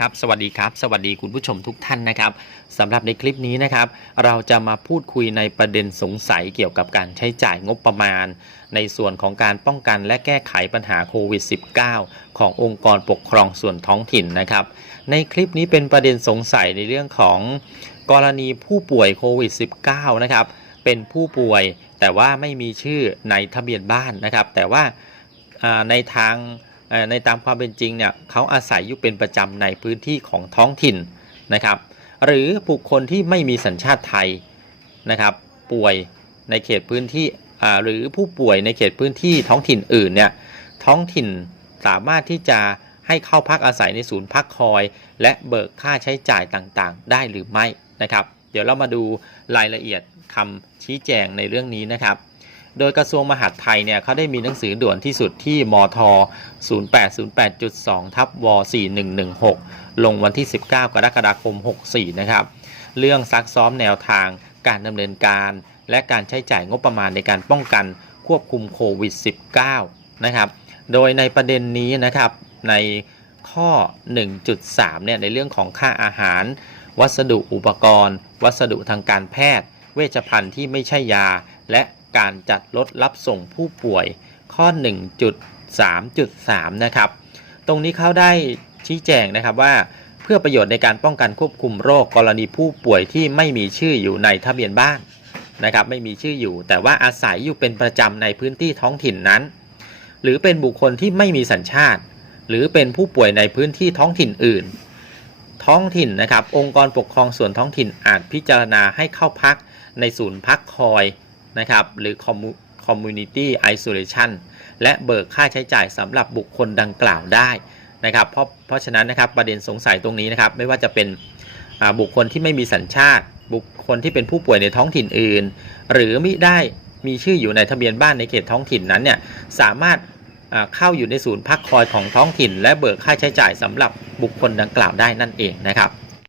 ครับสวัสดีครับ สวัสดีคุณผู้ชมทุกท่านนะครับสำหรับในคลิปนี้นะครับ เราจะมาพูดคุยในประเด็นสงสัยเกี่ยวกับการใช้จ่ายงบประมาณ ในส่วนของการป้องกันและแก้ไขปัญหาโควิด -19 ขององค์กรปกครองส่วนท้องถิ่นนะครับ ในคลิปนี้เป็นประเด็นสงสัยในเรื่องของกรณีผู้ป่วยโควิด -19 นะครับเป็นผู้ป่วยแต่ว่าไม่มีชื่อในทะเบียนบ้านนะครับ แต่ว่าในทาง ในตามความเป็นจริงเนี่ยเขาอาศัยอยู่เป็นประจำในพื้นที่ของท้องถิ่นนะครับ หรือบุคคลที่ไม่มีสัญชาติไทยนะครับ ป่วยในเขตพื้นที่หรือผู้ป่วยในเขตพื้นที่ท้องถิ่นอื่นเนี่ยท้องถิ่นสามารถที่จะให้เข้าพักอาศัยในศูนย์พักคอย และเบิกค่าใช้จ่ายต่างๆ ได้หรือไม่นะครับ เดี๋ยวเรามาดูรายละเอียดคำชี้แจงในเรื่องนี้นะครับ โดยกระทรวงมหาดไทยเนี่ยเขาได้มีหนังสือด่วนที่สุดที่มท 0808.2ทับว4116 ลงวันที่ 19 กรกฎาคม 64 นะครับ เรื่องซักซ้อมแนวทางการดำเนินการ และการใช้จ่ายงบประมาณในการป้องกันควบคุมโควิด -19 นะครับ โดยในประเด็นนี้นะครับในข้อ 1.3 เนี่ยในเรื่องของค่าอาหาร วัสดุอุปกรณ์ วัสดุทางการแพทย์ เวชภัณฑ์ที่ไม่ใช่ยา และ การจัดรถรับส่งผู้ป่วยข้อ 1.3.3 นะครับ ตรงนี้เขาได้ชี้แจงนะครับว่าเพื่อประโยชน์ในการป้องกันควบคุมโรคกรณีผู้ป่วยที่ไม่มีชื่ออยู่ในทะเบียนบ้านนะครับ ไม่มีชื่ออยู่ แต่ว่าอาศัยอยู่เป็นประจำในพื้นที่ท้องถิ่นนั้น หรือเป็นบุคคลที่ไม่มีสัญชาติ หรือเป็นผู้ป่วยในพื้นที่ท้องถิ่นอื่น ท้องถิ่นนะครับ องค์กรปกครองส่วนท้องถิ่นอาจพิจารณาให้เข้าพักในศูนย์พักคอย นะครับหรือ Community isolation และเบิกค่าใช้จ่ายสำหรับบุคคลดังกล่าวได้นะครับเพราะเพราะฉะนั้นนะครับประเด็นสงสัยตรงนี้นะครับไม่ว่าจะเป็นบุคคลที่ไม่มีสัญชาติ บุคคลที่เป็นผู้ป่วยในท้องถิ่นอื่น หรือมิได้มีชื่ออยู่ในทะเบียนบ้านในเขตท้องถิ่นนั้นเนี่ยสามารถเข้าอยู่ในศูนย์พักคอยของท้องถิ่น และเบิกค่าใช้จ่ายสำหรับบุคคลดังกล่าวได้นั่นเองนะครับ